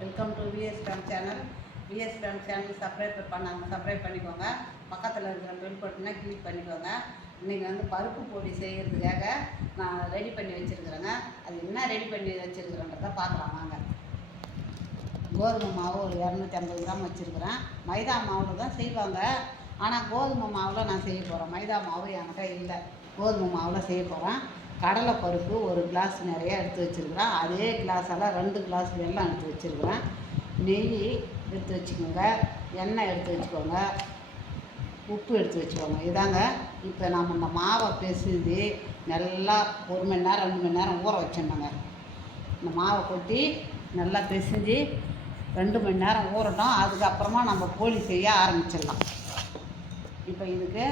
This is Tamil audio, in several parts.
Welcome to VS fame channel VS fame channel subscribe பண்ணாங்க சப்ஸ்கிரைப் பண்ணிக்கோங்க. பக்கத்தில் இருக்கிற பெல் பட்டனை கிளிக் பண்ணிக்கோங்க. இன்றைக்கி வந்து பருப்பு பொடி செய்கிறதுக்காக நான் ரெடி பண்ணி வச்சுருக்கிறேங்க. அது என்ன ரெடி பண்ணி வச்சுருக்கிறேன்றதை பார்க்கலாம் வாங்க. கோதுமை மாவு ஒரு இரநூத்தி ஐம்பது கிராம் வச்சுருக்கிறேன். மைதா மாவில் தான் செய்வாங்க. ஆனால் கோதுமை மாவில் நான் செய்ய போகிறேன் மைதா மாவு என்கிட்ட இல்லை. கோதுமை மாவில் செய்ய போகிறேன் கடலை பருப்பு ஒரு கிளாஸ் நிறையா எடுத்து வச்சுருக்குறேன். அதே கிளாஸால் ரெண்டு கிளாஸ் வெல்லம் எடுத்து வச்சுருக்குறேன். நெய் எடுத்து வச்சுக்கோங்க. எண்ணெய் எடுத்து வச்சுக்கோங்க. உப்பு எடுத்து வச்சுக்கோங்க. இதாங்க இப்போ நம்ம இந்த மாவை பிசைஞ்சு நல்லா ஒரு மணி நேரம் ரெண்டு மணி நேரம் ஊற வச்சிடணுங்க. இந்த மாவை கொட்டி நல்லா பிசைஞ்சு ரெண்டு மணி நேரம் ஊறட்டும். அதுக்கப்புறமா நம்ம போலி செய்ய ஆரம்பிச்சிடலாம். இப்போ இதுக்கு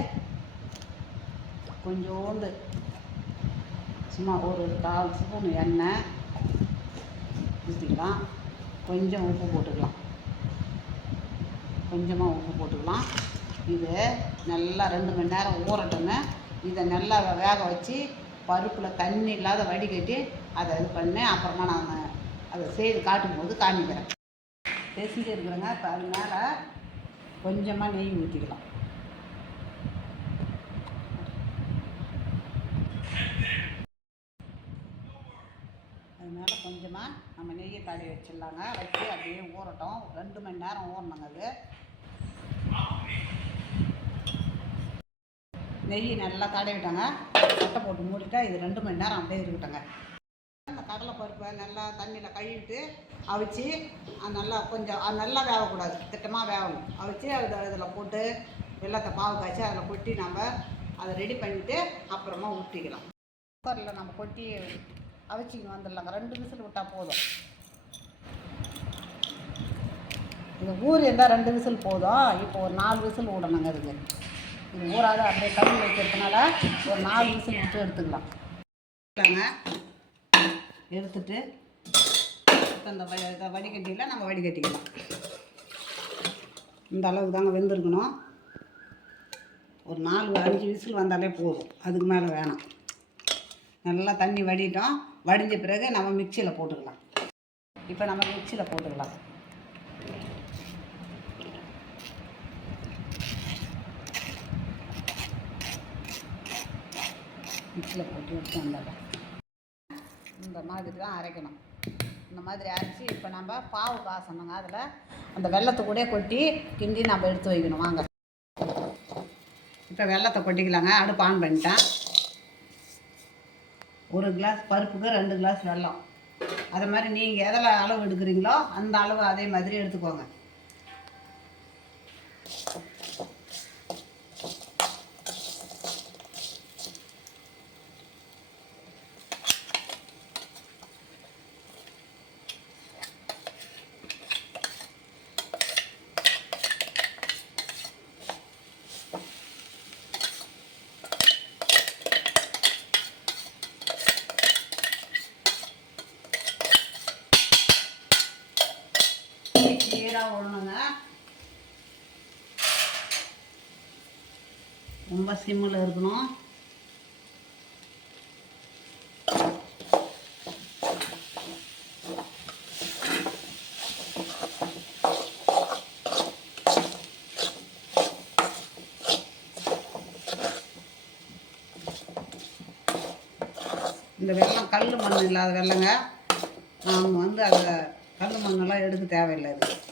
கொஞ்சோண்டு சும்மா ஒரு கால் ஸ்பூன் எண்ணெய் ஊற்றிக்கலாம் கொஞ்சம் உப்பு போட்டுக்கலாம். கொஞ்சமாக உப்பு போட்டுக்கலாம். இது நல்லா ரெண்டு மணி நேரம் ஊறட்டுங்க. இதை நல்லா வேக வச்சு பருப்பில் தண்ணி இல்லாத வடிகட்டி அதை இது பண்ணி அப்புறமா நான் அதை செய்து காட்டும்போது காமிக்கிறேன். பேசிட்டு இருக்கிறேங்க. இப்போ அது மேலே கொஞ்சமாக நெய் ஊற்றிக்கலாம் அதனால கொஞ்சமாக நம்ம நெய்யை தடவி வச்சிடலாங்க. வச்சு அப்படியே ஊறட்டும். ரெண்டு மணி நேரம் ஊறணுங்க அது. நெய் நல்லா தடவிட்டோங்க சட்டை போட்டு மூடிட்டா இது ரெண்டு மணி நேரம் அப்படியே இருக்கட்டுங்க. அந்த கடலை பருப்பை நல்லா தண்ணியில் கழுவிட்டு அவிச்சு அது நல்லா கொஞ்சம் நல்லா வேகக்கூடாது திட்டமாக வேகணும் அவிச்சு அது இதில் போட்டு வெள்ளத்தை பாவு காய்ச்சி அதில் கொட்டி நம்ம அதை ரெடி பண்ணிவிட்டு அப்புறமா ஊற்றிக்கலாம் குக்கரில் நம்ம கொட்டி அவிச்சிங்க வந்துடலாங்க. ரெண்டு விசில் விட்டால் போதும். இந்த ஊர் இருந்தால் ரெண்டு விசில் போதும். இப்போ ஒரு நாலு விசில் விடணுங்க இதுக்கு. இது ஊறாத அப்படியே கழுவி வைக்கிறதுனால ஒரு நாலு விசில் விட்டு எடுத்துக்கலாம். எடுத்துட்டு இப்போ இந்த வ- இதை வடிகட்டியில் நம்ம வடிகட்டிக்கலாம். இந்த அளவுக்கு தாங்க வெந்திருக்கணும். ஒரு நாலு அஞ்சு விசில் வந்தாலே போதும். அதுக்கு மேலே வேணாம். நல்லா தண்ணி வடிட்டோம். வடிஞ்ச பிறகு நம்ம மிக்சியில் போட்டுக்கலாம். இப்போ நம்ம மிக்சியில் போட்டுக்கலாம். மிக்சியில் போட்டு எடுத்து வந்துடலாம். இந்த மாதிரி தான் அரைக்கணும். இந்த மாதிரி அரைச்சி இப்போ நம்ம பாவு காசணுங்க. அதில் அந்த வெள்ளத்தை கூட கொட்டி கிண்டி நம்ம எடுத்து வைக்கணும். வாங்க. இப்போ வெள்ளத்தை கொட்டிக்கலாங்க. அடுப்பு ஆன் பண்ணிட்டேன். ஒரு கிளாஸ் பருப்புக்கு ரெண்டு கிளாஸ் வெல்லம். அதை மாதிரி நீங்கள் எதில் அளவு எடுக்கிறீங்களோ அந்த அளவு அதே மாதிரி எடுத்துக்கோங்க. கிளியராக ஓடணுங்க. ரொம்ப சிம்மில் இருக்கணும். இந்த வெள்ளம் கல் மண் இல்லாத வெள்ளங்க. நாம் வந்து அதை கல் மண்ணெல்லாம் எடுக்க தேவையில்லை. இது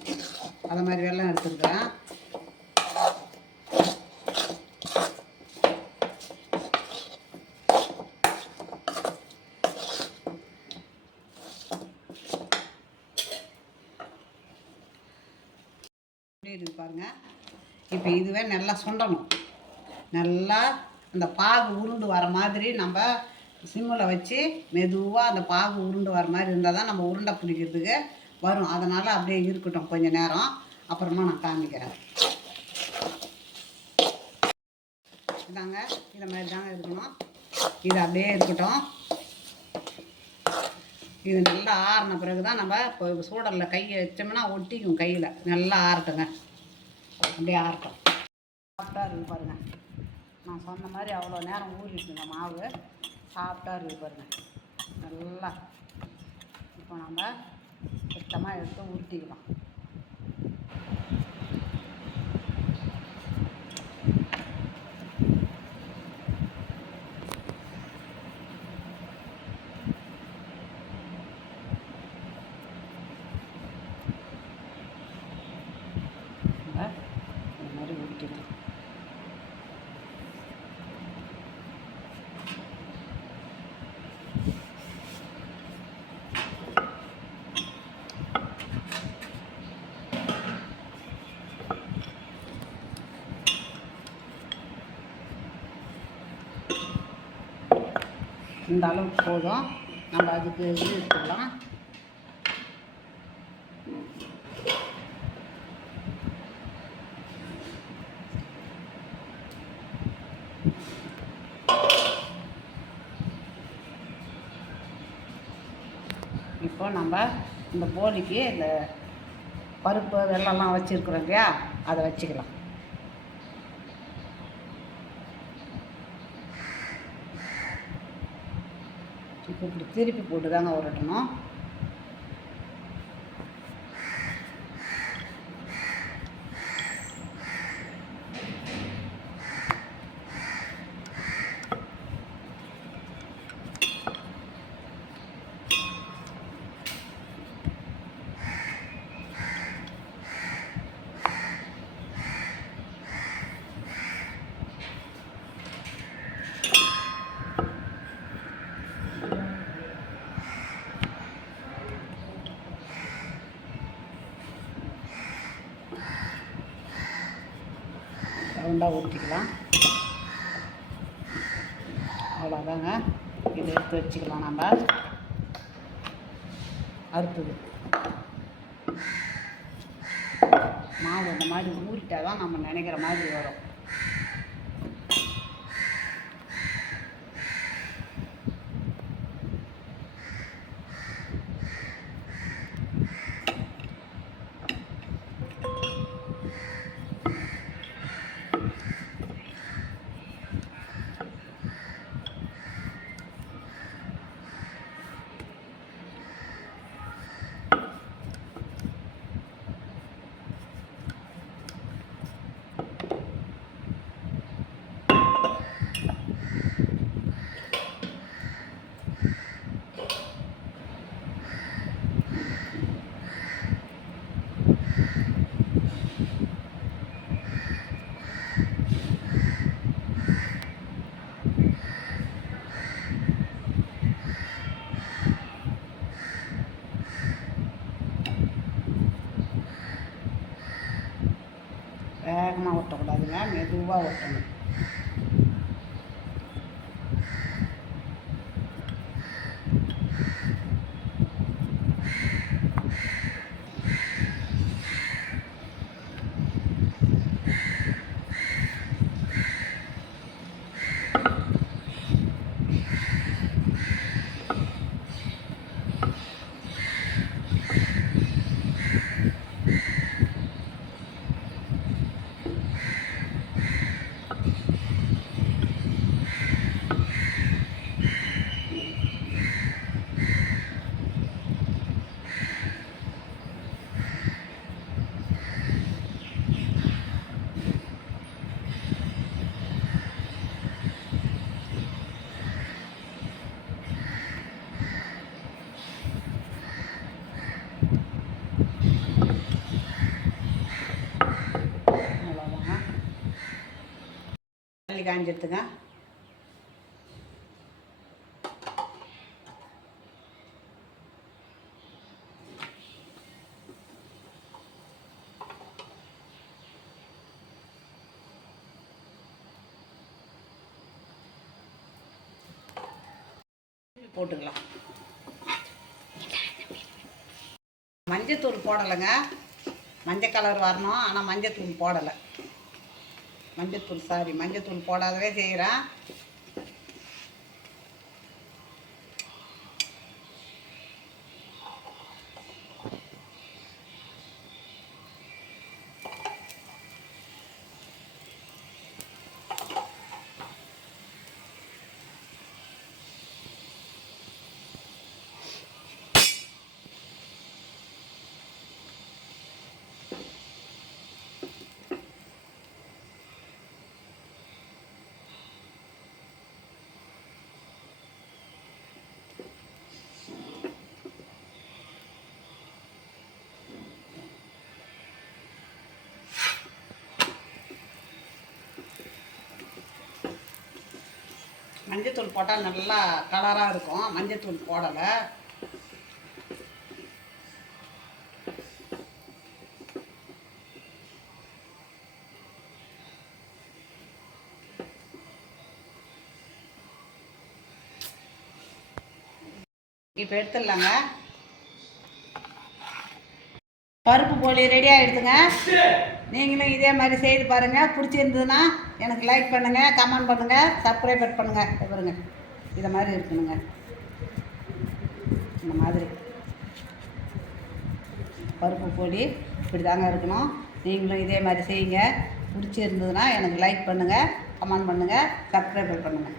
அதை மாதிரி வெள்ளம் எடுத்துருக்கிறேன். இருக்கு பாருங்க. இப்போ இதுவே நல்லா சுண்டணும். நல்லா அந்த பாகு உருண்டு வர மாதிரி நம்ம சிம்மில் வச்சு மெதுவாக அந்த பாகு உருண்டு வர மாதிரி இருந்தால் தான் நம்ம உருண்டை பிடிக்கிறதுக்கு வரும். அதனால் அப்படியே இருக்கட்டும் கொஞ்சம் நேரம். அப்புறமா நான் காமிக்கிறேன். இதாங்க இந்த மாதிரி தாங்க இருக்கணும். இது அப்படியே இருக்கட்டும். இது நல்லா ஆறின பிறகு தான் நம்ம இப்போ சூடலில் கையை வச்சோம்னா ஒட்டிக்கும் கையில். நல்லா ஆறட்டுங்க. அப்படியே ஆறட்டும். சாப்பிட்டா இருக்கு பாருங்க. நான் சொன்ன மாதிரி அவ்வளோ நேரம் ஊறிட்டுங்க மாவு. சாப்பிட்டா இருக்கு பாருங்க. நல்லா. இப்போ நம்ம சுத்தமாக எடுத்து உருட்டிக்கலாம் இந்த அளவுக்கு போதும். நம்ம அதுக்கு இது எடுத்துக்கலாம். இப்போ நம்ம இந்த போலிக்கு இந்த பருப்பு வெள்ளம்லாம் வச்சுருக்குறோம் இல்லையா? அதை வச்சுக்கலாம். திருப்பி போட்டு தாங்க உருட்டணும். ரவுண்டாக ஊற்றிக்கலாம் அவ்வளோதாங்க இதை எடுத்து வச்சுக்கலாம் நம்ம. அடுத்தது மாவு இந்த மாதிரி ஊறிட்டா தான் நம்ம நினைக்கிற மாதிரி வரும். வேகமாக ஒட்டக்கூடாதுங்க மெதுவாக ஒட்டணும் அவ்வளோதாங்க தக்காளி காஞ்சிடுத்துங்க போட்டுக்கலாம். மஞ்சத்தூள் போடலைங்க. மஞ்சள் கலர் வரணும் ஆனால் மஞ்சத்தூள் போடலை. மஞ்சத்தூள் சாரி மஞ்சத்தூள் போடாதவே செய்கிறான் மஞ்சத்தூள் போட்டால் நல்லா கலராக இருக்கும். மஞ்சத்தூள் போடலை. இப்போ எடுத்துடலாங்க. பருப்பு போலி ரெடி ஆகிடுதுங்க நீங்களும் இதே மாதிரி செய்து பாருங்கள் பிடிச்சிருந்ததுன்னா எனக்கு லைக் பண்ணுங்கள் கமெண்ட் பண்ணுங்கள் சப்ஸ்கிரைப் பண்ணுங்கள் பாருங்க. இதை மாதிரி இருக்கணுங்க. இந்த மாதிரி. பருப்பு பொடி இப்படி தாங்க இருக்கணும். நீங்களும் இதே மாதிரி செய்யுங்க. பிடிச்சிருந்ததுன்னா எனக்கு லைக் பண்ணுங்கள் கமெண்ட் பண்ணுங்கள் சப்ஸ்கிரைப் பண்ணுங்கள்